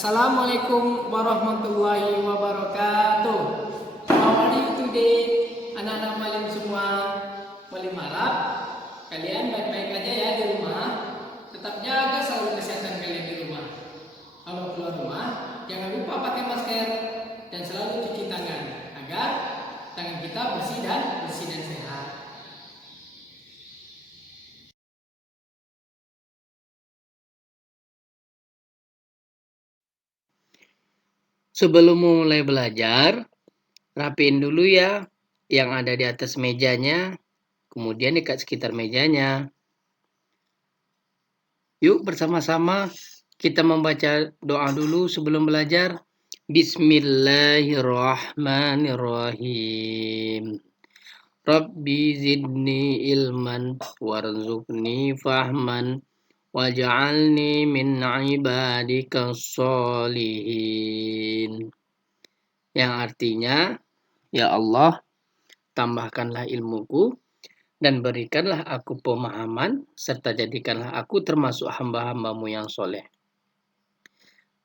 Assalamualaikum warahmatullahi wabarakatuh. How are you today? Anak-anak malim semua, malim harap kalian baik-baik aja ya di rumah. Tetap jaga selalu kesehatan kalian di rumah. Kalau keluar rumah, jangan lupa pakai masker dan selalu cuci tangan agar tangan kita bersih dan sehat. Sebelum mulai belajar, rapiin dulu ya yang ada di atas mejanya, kemudian dekat sekitar mejanya. Yuk bersama-sama kita membaca doa dulu sebelum belajar. Bismillahirrahmanirrahim. Rabbi zidni ilman warzuqni fahman waj'alni min ibadika sholihin. Yang artinya, ya Allah, tambahkanlah ilmuku dan berikanlah aku pemahaman serta jadikanlah aku termasuk hamba-hambamu yang soleh.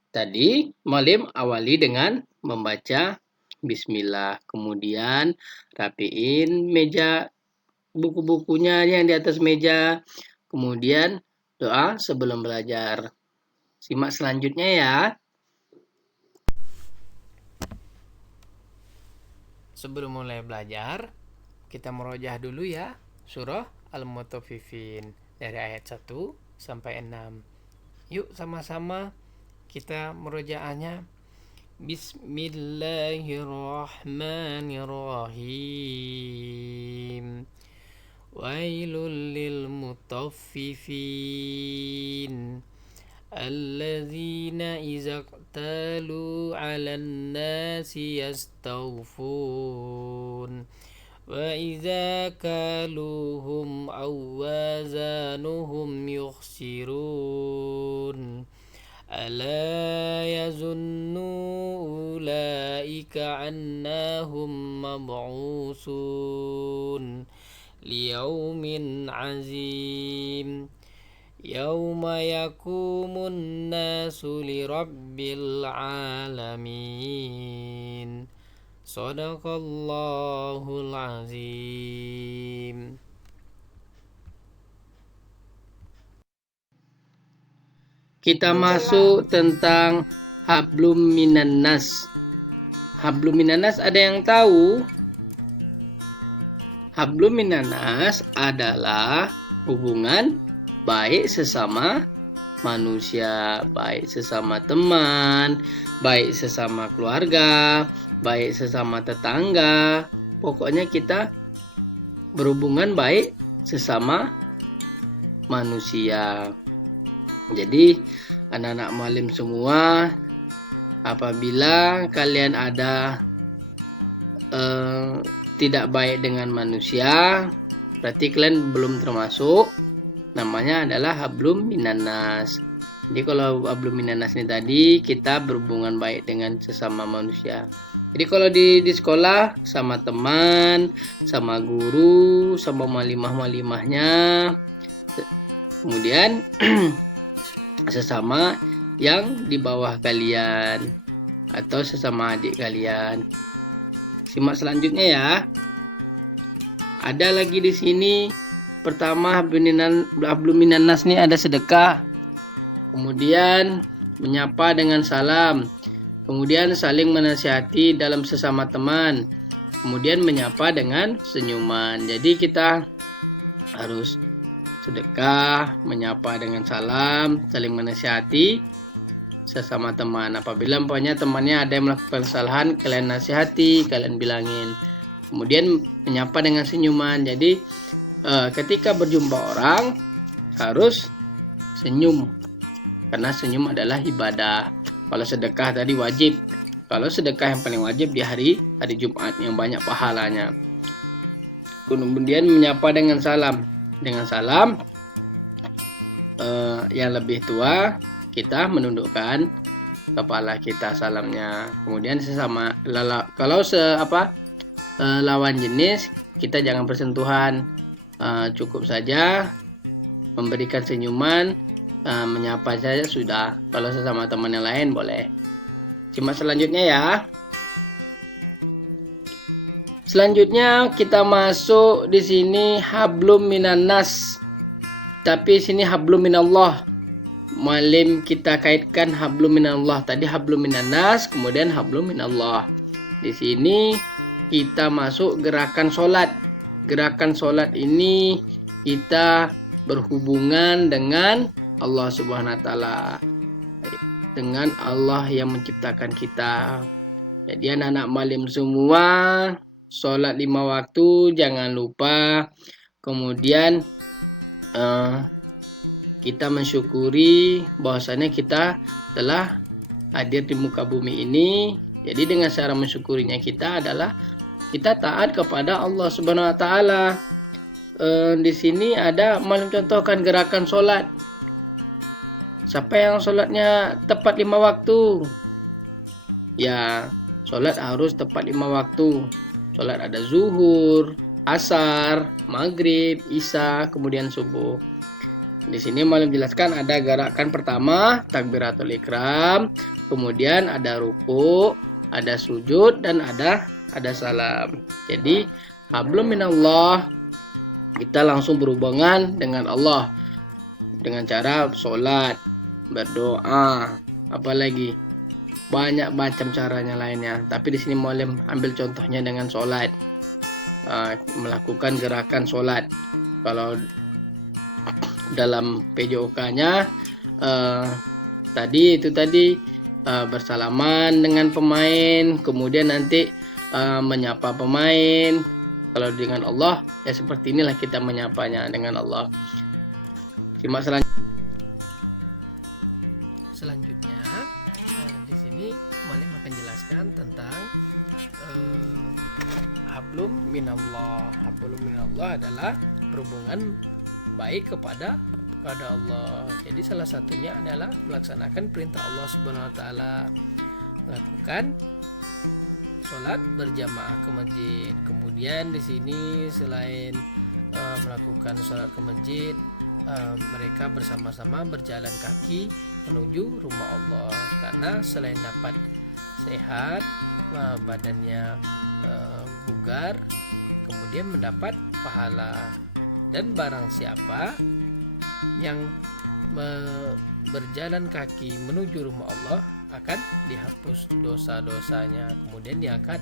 Tadi Malim awali dengan membaca Bismillah, kemudian rapiin meja buku-bukunya yang di atas meja, kemudian doa sebelum belajar. Simak selanjutnya ya. Sebelum mulai belajar, kita merojah dulu ya surah Al-Mutaffifin dari ayat 1 sampai 6. Yuk sama-sama kita merojaahnya. Bismillahirrahmanirrahim. Wailul lil mutaffifin alladzina idza qtalu 'alan nasi yastawfun wa idza kaluhum aw wazanuhum yukhsirun ala yazunnu ulaika annahum mab'usun liyaumin azim yauma yakumun nasu lirabbil alamin. Shadaqallahul azim. Kita masuk tentang hablum minan nas. Hablum minan nas ada yang tahu? Hablum minan nas adalah hubungan baik sesama manusia, baik sesama teman, baik sesama keluarga, baik sesama tetangga. Pokoknya kita berhubungan baik sesama manusia. Jadi anak-anak malim semua, apabila kalian ada tidak baik dengan manusia, berarti kalian belum termasuk. Namanya adalah hablum minannas. Jadi kalau hablum minannas ini tadi kita berhubungan baik dengan sesama manusia. Jadi kalau di sekolah sama teman, sama guru, sama malimah-malimahnya, kemudian sesama yang di bawah kalian atau sesama adik kalian. Simak selanjutnya ya. Ada lagi di sini. Pertama, hablum minannas ini ada sedekah. Kemudian menyapa dengan salam. Kemudian saling menasihati dalam sesama teman. Kemudian menyapa dengan senyuman. Jadi kita harus sedekah, menyapa dengan salam, saling menasihati sesama teman. Apabila umpamanya temannya ada yang melakukan kesalahan, kalian nasihati, kalian bilangin. Kemudian menyapa dengan senyuman. Jadi ketika berjumpa orang harus senyum, karena senyum adalah ibadah. Kalau sedekah tadi wajib. Kalau sedekah yang paling wajib di hari Jumat yang banyak pahalanya. Kemudian menyapa dengan salam. Dengan salam yang lebih tua kita menundukkan kepala kita salamnya. Kemudian sesama kalau lawan jenis kita jangan bersentuhan. Cukup saja memberikan senyuman menyapa saja sudah. Kalau sesama teman yang lain boleh. Simak selanjutnya ya. Selanjutnya kita masuk di sini hablum minan nas. Tapi sini hablum minallah. Malim kita kaitkan hablum minallah. Tadi hablum minan nas, kemudian hablum minallah. Di sini kita masuk gerakan sholat. Gerakan sholat ini kita berhubungan dengan Allah Subhanahu wa taala. Dengan Allah yang menciptakan kita. Jadi anak-anak malim semua, sholat 5 waktu jangan lupa. Kemudian kita mensyukuri bahwasanya kita telah hadir di muka bumi ini. Jadi dengan cara mensyukurinya kita adalah kita taat kepada Allah Subhanahu wa taala. Di sini ada mencontohkan gerakan sholat. Siapa yang sholatnya tepat 5 waktu? Ya, sholat harus tepat 5 waktu. Sholat ada zuhur, asar, maghrib, isya, kemudian subuh. Di sini malam jelaskan ada gerakan pertama takbiratul ikram, kemudian ada ruku, ada sujud, dan ada salam. Jadi hablum minallah, kita langsung berhubungan dengan Allah dengan cara sholat, berdoa, apalagi banyak macam caranya lainnya. Tapi di sini malam ambil contohnya dengan sholat, melakukan gerakan sholat. Kalau dalam PJOK-nya tadi bersalaman dengan pemain, kemudian nanti menyapa pemain. Kalau dengan Allah ya seperti inilah kita menyapanya dengan Allah. Simak selanjutnya. Di sini Malim akan jelaskan tentang hablum minallah. Hablum minallah adalah berhubungan baik kepada Allah. Jadi salah satunya adalah melaksanakan perintah Allah Subhanahu wa taala, melakukan sholat berjamaah ke masjid. Kemudian di sini selain melakukan sholat ke masjid, mereka bersama-sama berjalan kaki menuju rumah Allah, karena selain dapat sehat, badannya bugar, kemudian mendapat pahala. Dan barang siapa yang berjalan kaki menuju rumah Allah akan dihapus dosa-dosanya, kemudian diangkat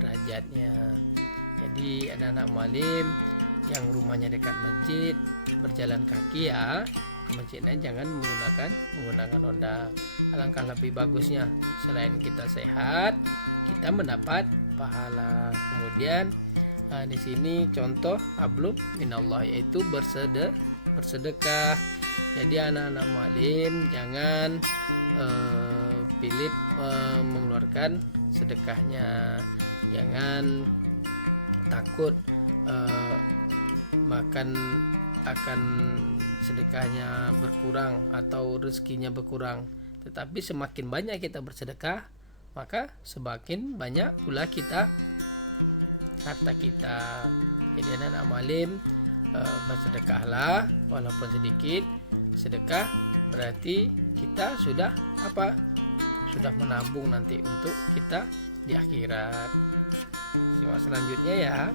derajatnya. Jadi anak-anak malim yang rumahnya dekat masjid berjalan kaki ya ke masjidnya, jangan menggunakan Honda. Alangkah lebih bagusnya, selain kita sehat, kita mendapat pahala. Kemudian di sini contoh hablum minallah, yaitu bersedekah. Jadi anak-anak malim jangan pilih mengeluarkan sedekahnya, jangan takut akan sedekahnya berkurang atau rezekinya berkurang. Tetapi semakin banyak kita bersedekah, maka semakin banyak pula harta kita. Jadi anak-anak malim, bersedekahlah walaupun sedikit. Sedekah berarti kita sudah menabung nanti untuk kita di akhirat. Simak selanjutnya ya.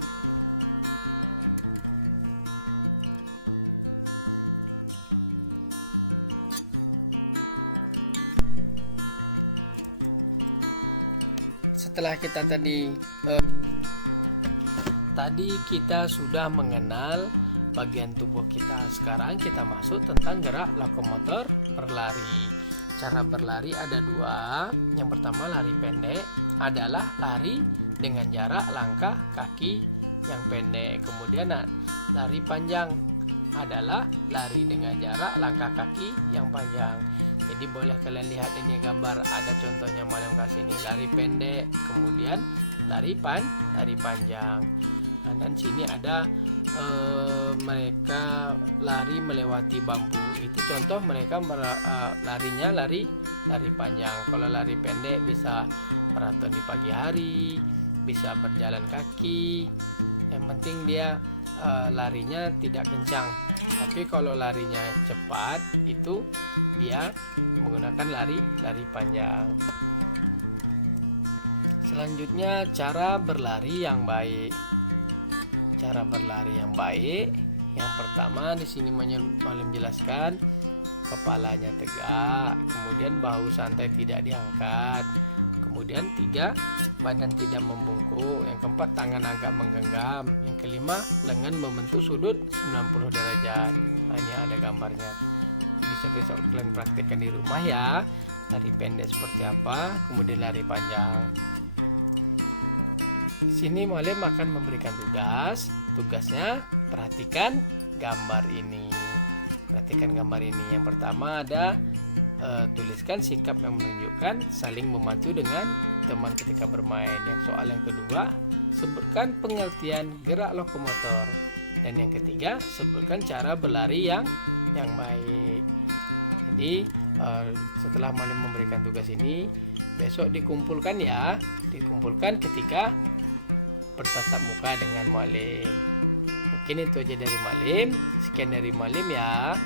Setelah kita tadi kita sudah mengenal bagian tubuh kita. Sekarang kita masuk tentang gerak lokomotor berlari. Cara berlari ada 2. Yang pertama lari pendek, adalah lari dengan jarak langkah kaki yang pendek. Kemudian lari panjang adalah lari dengan jarak langkah kaki yang panjang. Jadi boleh kalian lihat ini gambar, ada contohnya Malam kasih ini, lari pendek, kemudian lari panjang. Dan sini ada mereka lari melewati bambu. Itu contoh mereka larinya lari panjang. Kalau lari pendek bisa maraton di pagi hari, bisa berjalan kaki. Yang penting dia larinya tidak kencang. Tapi kalau larinya cepat itu dia menggunakan lari panjang. Selanjutnya cara berlari yang baik. Cara berlari yang baik, yang pertama di sini Malim jelaskan kepalanya tegak, kemudian bahu santai tidak diangkat, kemudian 3 badan tidak membungkuk, yang keempat tangan agak menggenggam, yang kelima lengan membentuk sudut 90 derajat. Hanya ada gambarnya. Bisa besok kalian praktekkan di rumah ya. Lari pendek seperti apa, kemudian lari panjang. Di sini Malim akan memberikan tugas. Tugasnya perhatikan gambar ini. Perhatikan gambar ini. Yang pertama ada tuliskan sikap yang menunjukkan saling membantu dengan teman ketika bermain. Yang soal yang kedua, sebutkan pengertian gerak lokomotor. Dan yang ketiga, sebutkan cara berlari yang baik. Jadi setelah Malim memberikan tugas ini, besok dikumpulkan ya. Dikumpulkan ketika bertatap muka dengan Malim. Mungkin itu aja dari Malim. Sekian dari Malim ya.